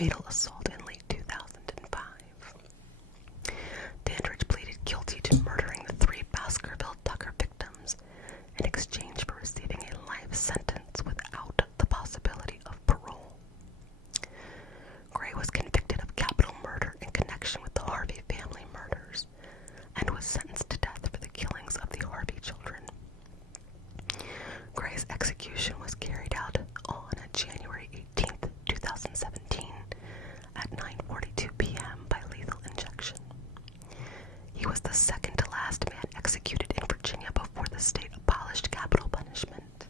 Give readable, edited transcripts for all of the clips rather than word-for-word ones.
fatal assault in late 2005. Dandridge pleaded guilty to murdering the 3 Baskerville-Tucker victims in exchange for receiving a life sentence without the possibility of parole. Gray was convicted of capital murder in connection with the Harvey family murders and was sentenced to death for the killings of the Harvey children. Gray's execution was carried out on January 18, 2017 at 9:42 p.m. by lethal injection. He was the second to last man executed in Virginia before the state abolished capital punishment.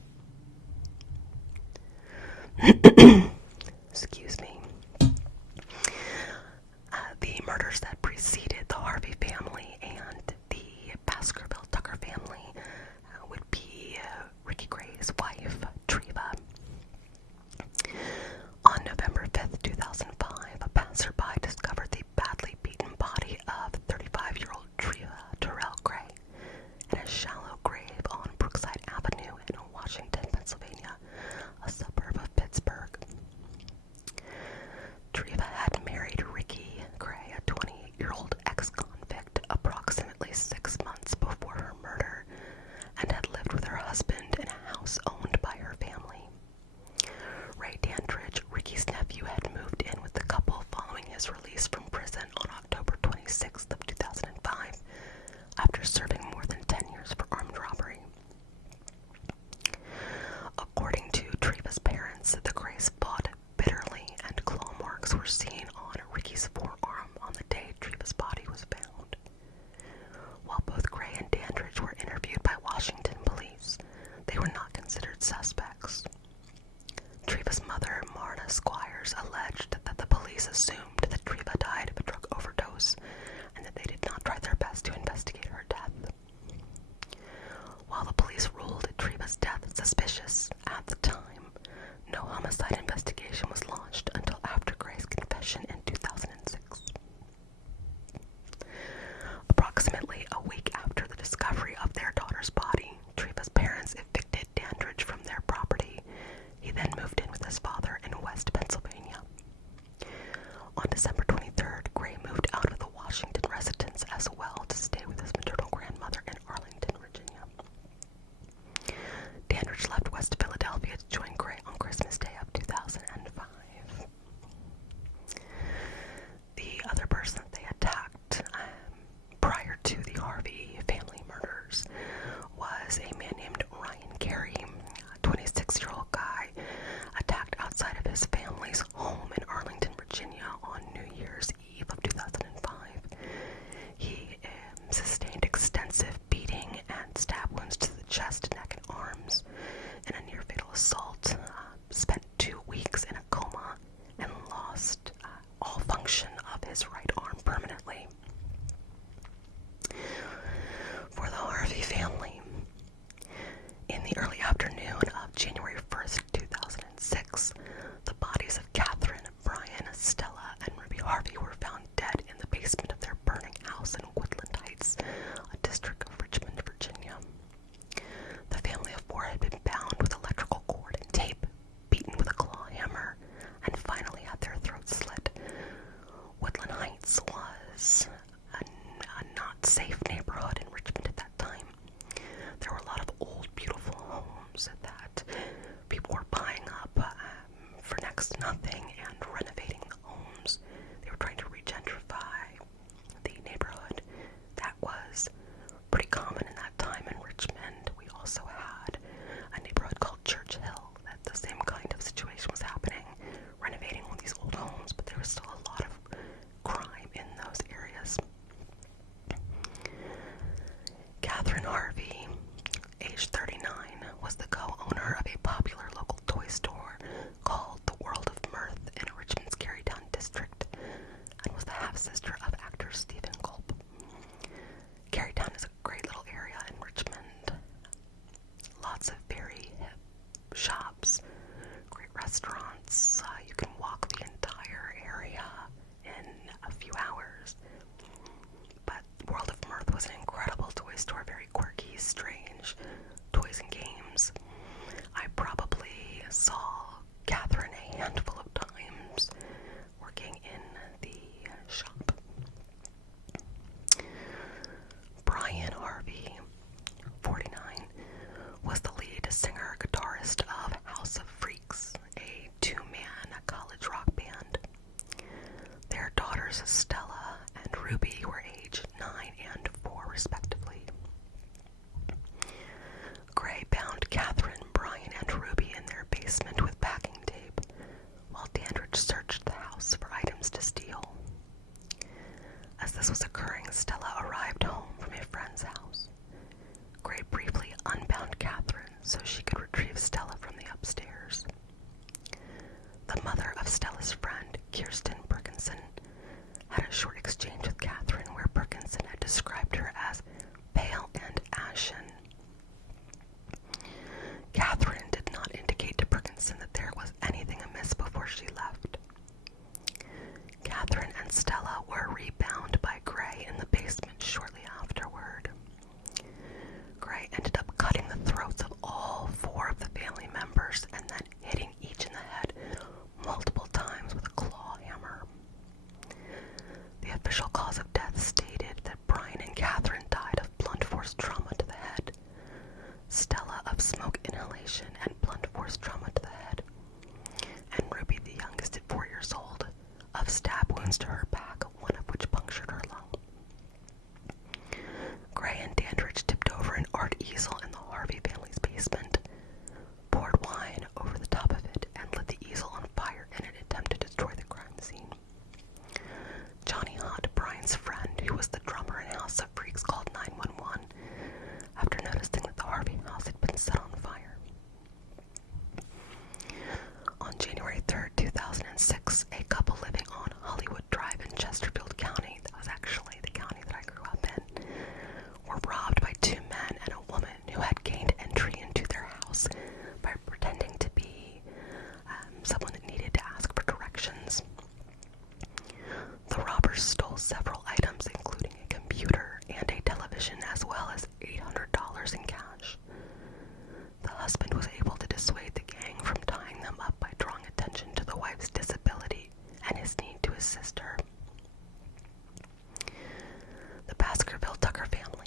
Excuse me. The murders that preceded the Harvey family and the Baskerville-Tucker family would be Ricky Gray's wife, Treva. On November 5th, 2005, a passerby discovered the badly beaten body of 35-year-old Treva Terrell Gray in a shallow grave on Brookside Avenue in Washington, Pennsylvania, a suburb of Pittsburgh. Treva had married Ricky Gray, a 28-year-old ex-convict, approximately 6 months before her murder, and had lived with her husband in a house owned by her family. Ray Dandridge, Ricky's nephew, had moved in with the couple following his release from prison on October 26th of 2005, after serving more than 10 years for armed robbery. According to Treva's parents, the Grays fought bitterly, and claw marks were seen on Ricky's forearm on the day Treva's body was found. While both Gray and Dandridge were interviewed by Washington police, they were not considered suspects. Treva's mother, Marta Squires, alleged that the police assumed that Treva died of a drug overdose and that they did not try their best to investigate her death. While the police ruled Treva's death suspicious at the time, no homicide investigation was launched until after Gray's confession in 2006. Approximately a week after the discovery of their daughter's body, Treva's parents evicted Dandridge from their property. He then moved in with his father in West Pennsylvania. On Kirsten Perkinson had a short exchange with Catherine where Perkinson had described her as pale and ashen. Catherine did not indicate to Perkinson that there was anything amiss before she left. Catherine and Stella were rebound by Gray in the basement shortly afterward. Gray ended up cutting the throats of all 4 of the family members and then hitting each in the head multiple times with a claw hammer. The official cause of death stated that Brian and Catherine died of blunt force trauma to the head, Stella of smoke inhalation and blunt force trauma to the head, and Ruby, the youngest at 4 years old, of stab wounds to her back, one of which punctured her lung. Gray and Dandridge tipped over an art easel in the Harvey family's basement, poured wine over the top of it, and lit the easel on fire in an attempt to destroy the crime scene. Johnny Hunt, Brian's friend, who was the drummer in House of Freaks, called 911 after noticing that the Harvey house had been set on fire. On January 3rd, 2006, a couple living on Hollywood Drive in Chesterfield County, that was actually the county that I grew up in, were robbed by 2 men and a woman who had gained entry into their house by pretending to be someone that needed to ask for directions. The robbers stole several items, including a computer and a television, as well as $800 in cash. The husband was able to dissuade the gang from tying them up by drawing attention to the wife's disability and his need to assist her. The Baskerville-Tucker family.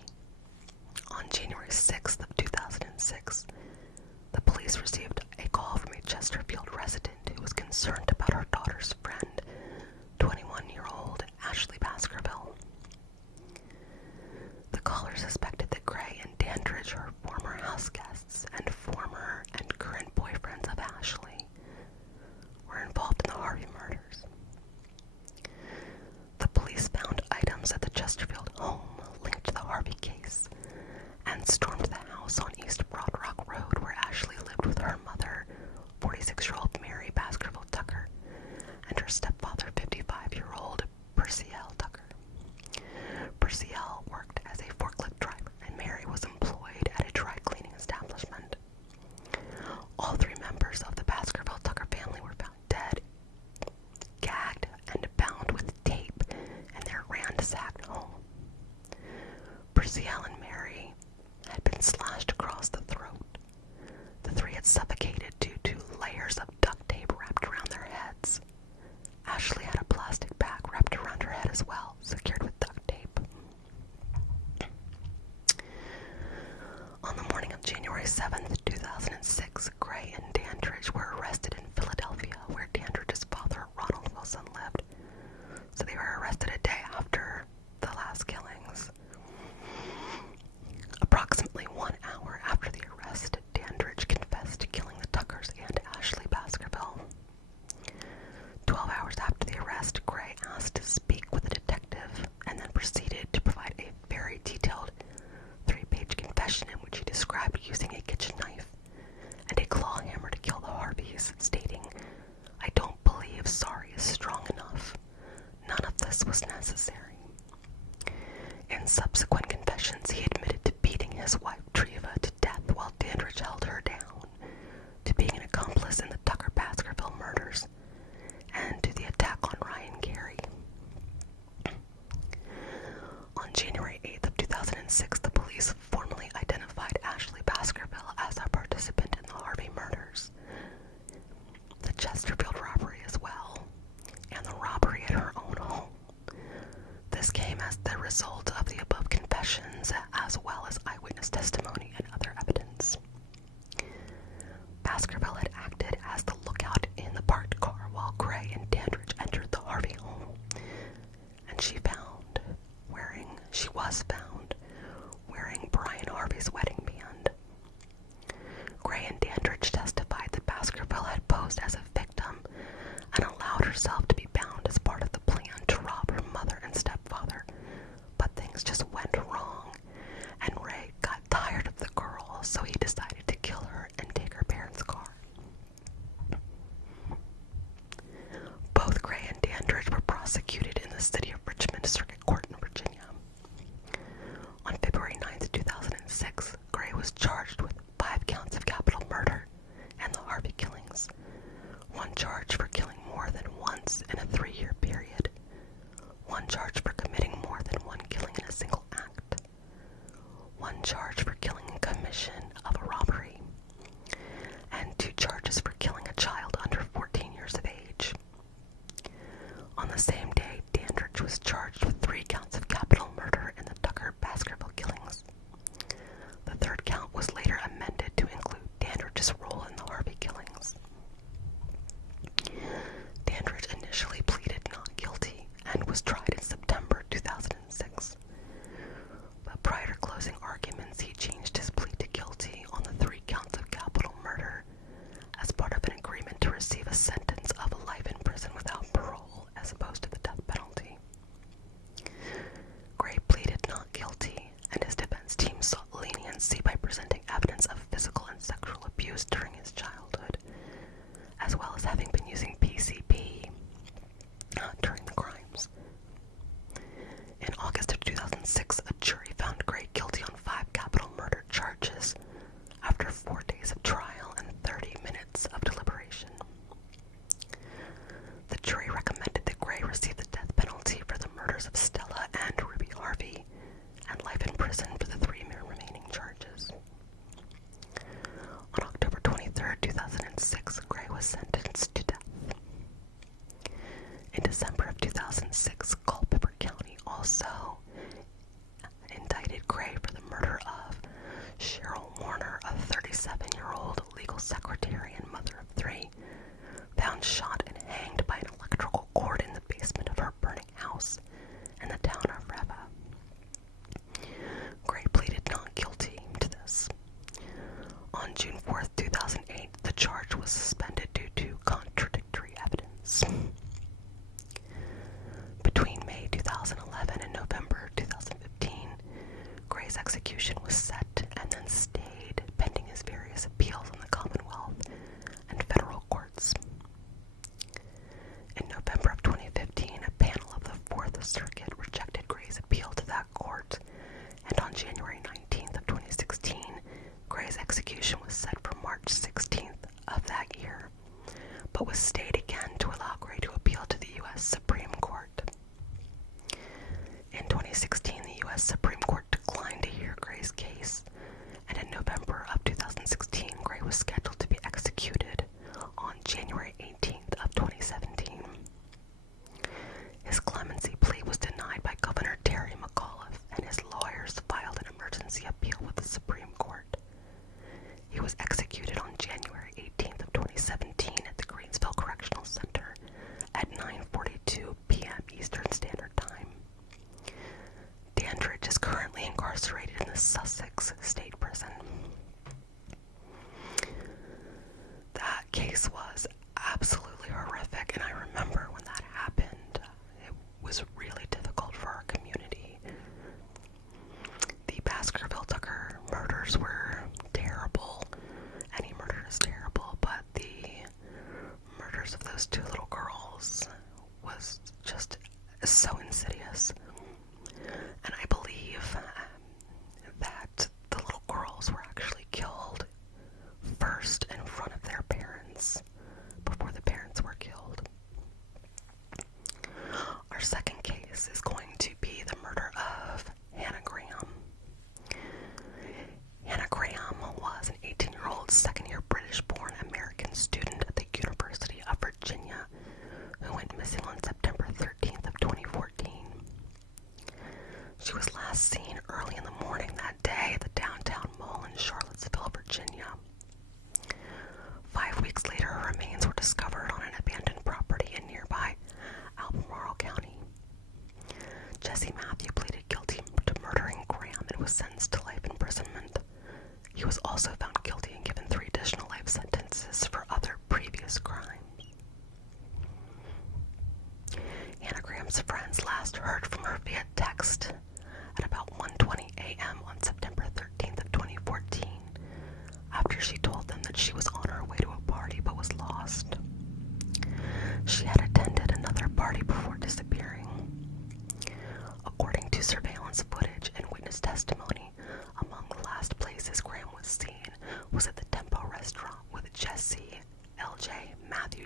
On January 6th of 2006, the police received a call from a Chesterfield resident who was concerned about her daughter's friend, 21-year-old Ashley Baskerville. The caller suspected that Gray and Dandridge, her former house guests and former and current boyfriends of Ashley, were involved in the Harvey murders. The police found items at the Chesterfield home linked to the Harvey case and stormed the house on East Broad Rock Road where Ashley lived with her mother, 46-year-old Mary Baskerville-Tucker, and her stepfather, 55-year-old Percival Tucker. Percival worked as a forklift driver and Mary was employed at a dry cleaning establishment. All 3 members of the Baskerville-Tucker family were found dead, gagged, and bound with tape in their ransacked home. Percival and Mary had been slashed across the throat. The 3 had suffocated due to layers of duct tape wrapped around their heads. Ashley had a plastic bag wrapped around her head as well, secured with duct tape. On the morning of January 7th, 2006, Gray and Dandridge were arrested in Philadelphia, where Dandridge's father, Ronald Wilson, lived. So they were arrested a day after the last killings. Approximately 1 hour after the arrest, Dandridge confessed to killing the Tuckers and Ashley Baskerville. 12 hours after the arrest, Gray asked to speak with a detective and then proceeded to provide a very detailed 3-page confession in which he described using a kitchen knife and a claw hammer to kill the Harveys, stating, "I don't believe sorry is strong enough. None of this was necessary." In subsequent confessions, he admitted to beating his wife Treva to death while Dandridge held her down, to being an accomplice in the Tucker Baskerville murders, and to the attack on Ryan Carey. On January 8th of 2006, the police formally identified Ashley Baskerville as a participant in the Harvey murders, the Chesterfield robbery as well, and the robbery at her own home. This came as the result of the above confessions, as well as eyewitness testimony and other evidence. Baskerville had acted as the lookout in the parked car while Gray and Dandridge entered the Harvey home, and she was found wearing Brian Harvey's wedding band. Gray and Dandridge testified that Baskerville had posed as a victim and allowed herself to be bound as part of the plan to rob her mother and stepfather, but things just went wrong, and Ray got tired of the girl, so he decided to kill her and take her parents' car. Both Gray and charge for killing more than once in a 3-year period, 1 charge for committing more than 1 killing in a single act, 1 charge for killing in commission of a robbery, and 2 charges for killing a child under 14 years of age. On the same day, Dandridge was charged with 3 counts of capital murder in the Tucker Baskerville killings. The 3rd count was later amended to include Dandridge's role in the Harvey killings. Dandridge initially pleaded not guilty and was tried in September 2006. But prior to closing arguments, he changed his plea to guilty on the 3 counts of capital murder as part of an agreement to receive a sentence of life in prison without parole as opposed to the death penalty. Gray pleaded not guilty, and his defense team sought leniency by presenting evidence of physical and sexual abuse during his childhood, as well as having been using PCP during the crimes. In August of 2006, a jury found Gray guilty on 5 capital murder charges after 4 days of trial and 30 minutes of deliberation. The jury recommended that Gray receive the death penalty for the murders of Stella and Ruby Harvey and life in prison for the 3 remaining charges. On October 23, 2006, Gray was sentenced to death. In December of 2006, Culpeper County also indicted Gray for the murder of Cheryl Warner, a 37-year-old legal secretary and mother of 3, found shot and hanged by an electrical cord in the basement of her burning house in the town of Reva. Gray pleaded not guilty to this. On June 4, 2008, the charge was suspended due to contradictory evidence. Between May 2011 and November 2015, Gray's execution was set and then stayed pending his various appeals in the Commonwealth and federal courts. In November of 2015, a panel of the Fourth Circuit rejected Gray's appeal to that court, and on January 19th of 2016, Gray's execution was set for March 16th of that year, but was stayed again to allow Gray to appeal to the U.S. Supreme Court. In 2016, the U.S. Supreme Court declined to hear Gray's case, and in November of 2016, Gray was scheduled to be executed on January 18th of 2017. His clemency plea was denied by Governor Terry McAuliffe, and his lawyers filed an emergency appeal with the Supreme Court. He was executed on January 18th of 2017 at the Greensville Correctional Center at 9:42 p.m. Eastern Standard Time. Dandridge is currently incarcerated in the Sussex State Prison. That case was absolutely horrific, and I remember when that happened, it was really difficult for our community. The Baskerville-Tucker murders were terrible. Any murder is terrible, but the murders of those 2 little girls was just so insidious. And I believe that the little girls were actually killed first in front of their parents before the parents were killed. Our second case is going to be the murder of Hannah Graham. Hannah Graham was an 18-year-old second-year British-born American student at the University of Virginia who went missing on September 13th of 2014. She was last seen early in the morning that day at the downtown mall in Charlottesville, Virginia. 5 weeks later, her remains were discovered on an abandoned property in nearby Albemarle County. Jesse Matthew pleaded guilty to murdering Graham and was sentenced to life imprisonment. He was also found guilty and given 3 additional life sentences for other previous crimes.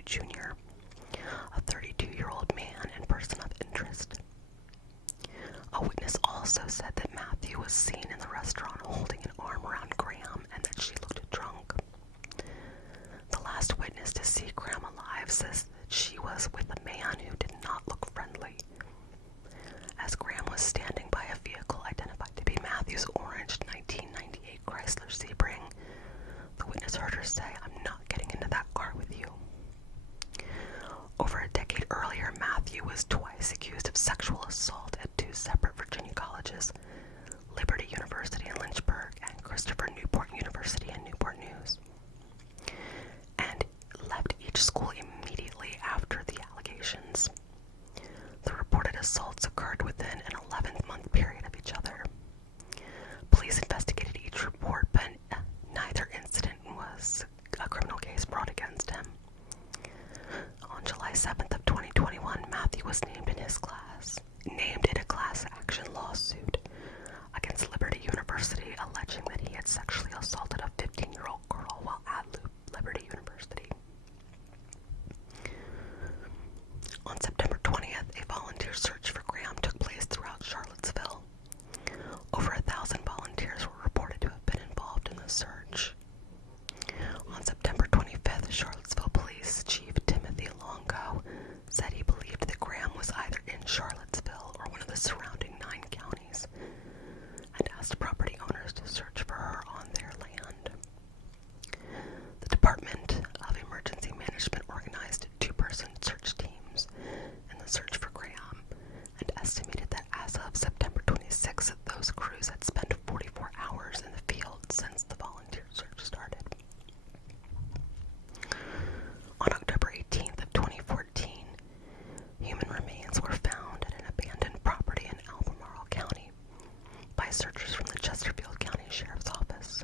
Jr., a 32-year-old man and person of interest. A witness also said that Matthew was seen in the restaurant holding an arm around Graham and that she looked drunk. The last witness to see Graham alive says that she was with a man who did not look friendly. As Graham was standing by a vehicle identified to be Matthew's orange 1998 Chrysler Sebring, the witness heard her say, "I'm not getting into that car with you." Over a decade earlier, Matthew was twice accused of sexual assault at two separate Virginia colleges, Liberty University in Lynchburg and Christopher Newport University in Newport News, and left each school immediately after the allegations. The reported assaults occurred within an 11-month period of each other. Police investigated each report, but neither incident was a criminal case brought against him. On July 7th of 2021, Matthew was named in a class action lawsuit against Liberty University, alleging that he had sexually assaulted a 15-year-old girl while at Liberty University. On September 20th, a volunteer search for Graham took place throughout Charlottesville. Over 1,000 volunteers were reported to have been involved in the search. On September 25th, Charlottesville Police Chief Timothy Longo said he believed that Graham was either in Charlottesville or one of the surrounding 9 counties, and asked property owners to search for her on their land. The Department of Emergency Management organized 2-person search teams in the search for Graham, and estimated that as of September 26th, those crews had spent 44 hours in the field since the volunteer search started. On October 18th of 2014, human remains were found at an abandoned property in Albemarle County by searchers from the Chesterfield County Sheriff's Office.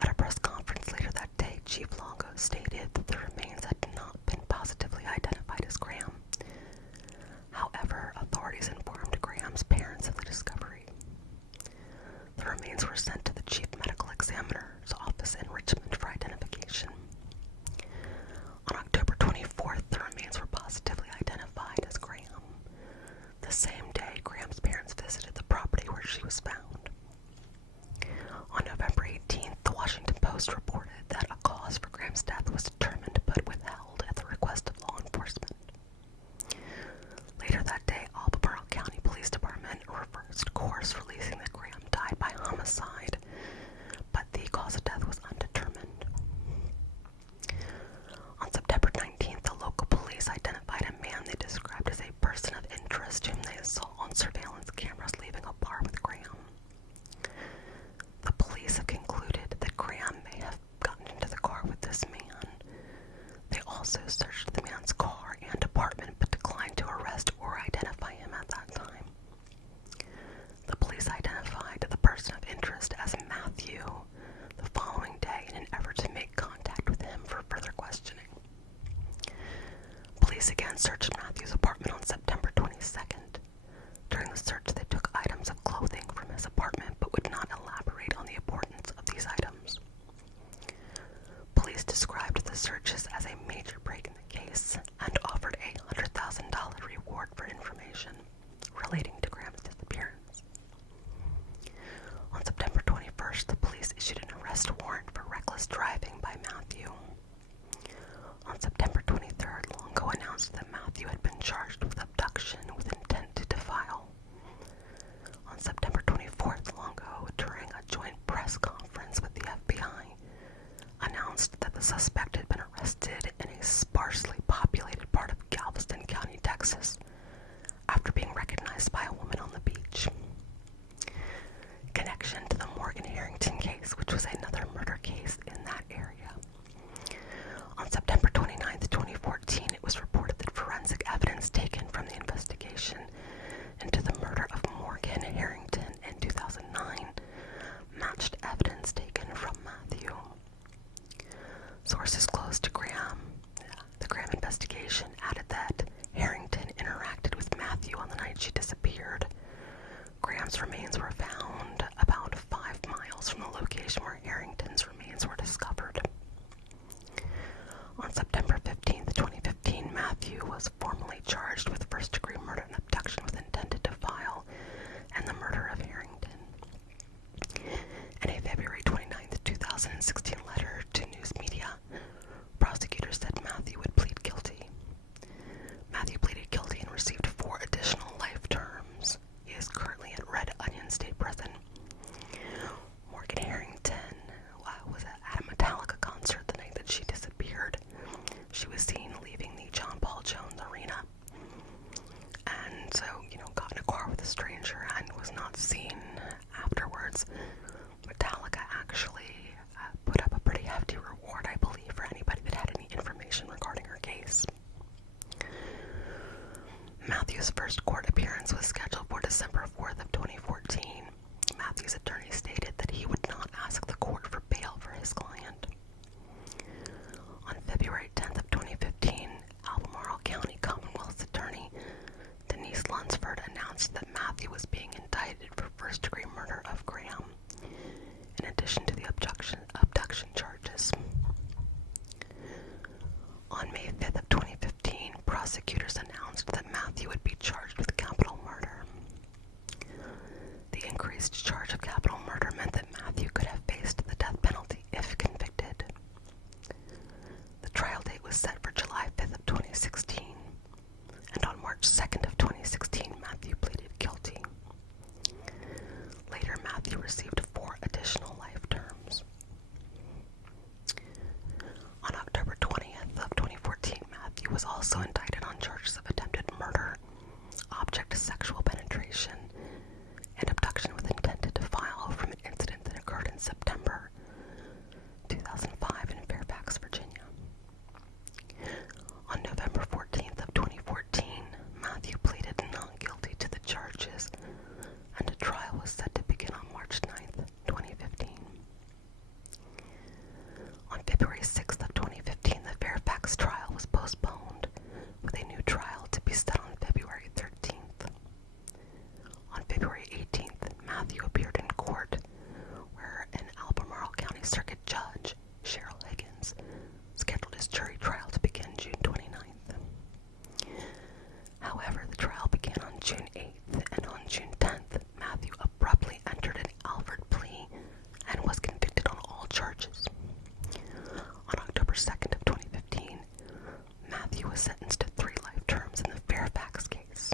At a press conference later that day, Chief Longo stated that the remains had not been positively identified as Graham. However, authorities informed Graham's parents of the discovery. The remains were sent to the Chief Medical Examiner's office in Richmond for identification. On October 24th, the remains were positively identified as Graham. The same day, Graham's parents visited the property where she was found. On November 18th, the Washington Post reported that a cause for Graham's death was determined but withheld at the request of law enforcement. Later that day, Albemarle County Police Department reversed course, releasing that Graham died by homicide, but the cause of death was undetermined. On September 19th, the local police identified a man they described as a person of interest whom they saw on surveillance cameras leaving a bar with Graham. The police have concluded that Graham may have gotten into the car with this man. They also searched the man's car and apartment, but declined to arrest or identify him at that time. The police identified the person of interest as Matthew the following day in an effort to make contact with him for further questioning. Police again searched Matthew's apartment on September 22nd. During the search, they took items of clothing from his apartment but would not elaborate on the importance of these items. Police described the searches as a major break in the case and offered a $100,000 reward for information relating to Graham's disappearance. On September 21st, the police issued an arrest warrant for reckless driving by Matthew. On September 23rd, Longo announced that Matthew On May 5th of 2015, prosecutors announced that Matthew would be charged with capital murder. The increased charge of capital murder meant that Matthew could have faced the death penalty if convicted. The trial date was set for July 5th of 2016, and on March 2nd of 2016, Matthew pleaded guilty. Later, Matthew received 4 additional life terms. On October 20th of 2014, Matthew was also indicted on charges of attempted murder, object sexual penetration, and abduction with intent to defile from an incident that occurred in September 2005 in Fairfax, Virginia. On November 14th of 2014, Matthew pleaded not guilty to the charges, and a trial was set to begin on March 9th, 2015. On February 6th of 2015, the Fairfax trial was postponed, with a new trial to be set on February 13th. On February 18th, Matthew appeared in court, where an Albemarle County Circuit Judge, Cheryl Higgins, scheduled his jury trial to begin June 29th. However, the trial began on June 8th, and on June 10th, Matthew abruptly entered an Alford plea and was convicted on all charges. On October 2nd of 2015, Matthew was sentenced to 3 life terms in the Fairfax case.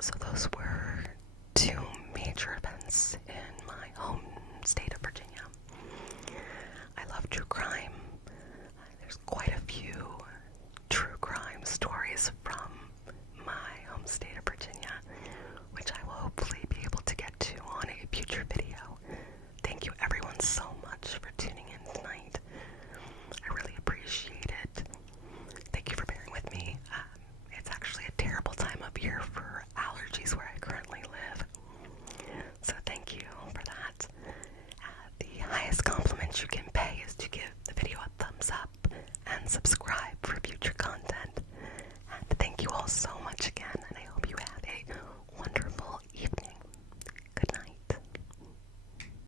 So those were 2 major events in my home state of Virginia. I love true crime. There's quite a few true crime stories from my home state of Virginia, which I will hopefully be able to get to on a future video. Thank you everyone so much for tuning in tonight. I really appreciate it. Thank you for bearing with me. It's actually a terrible time of year for allergies where I currently live. So thank you for that. The highest compliment you can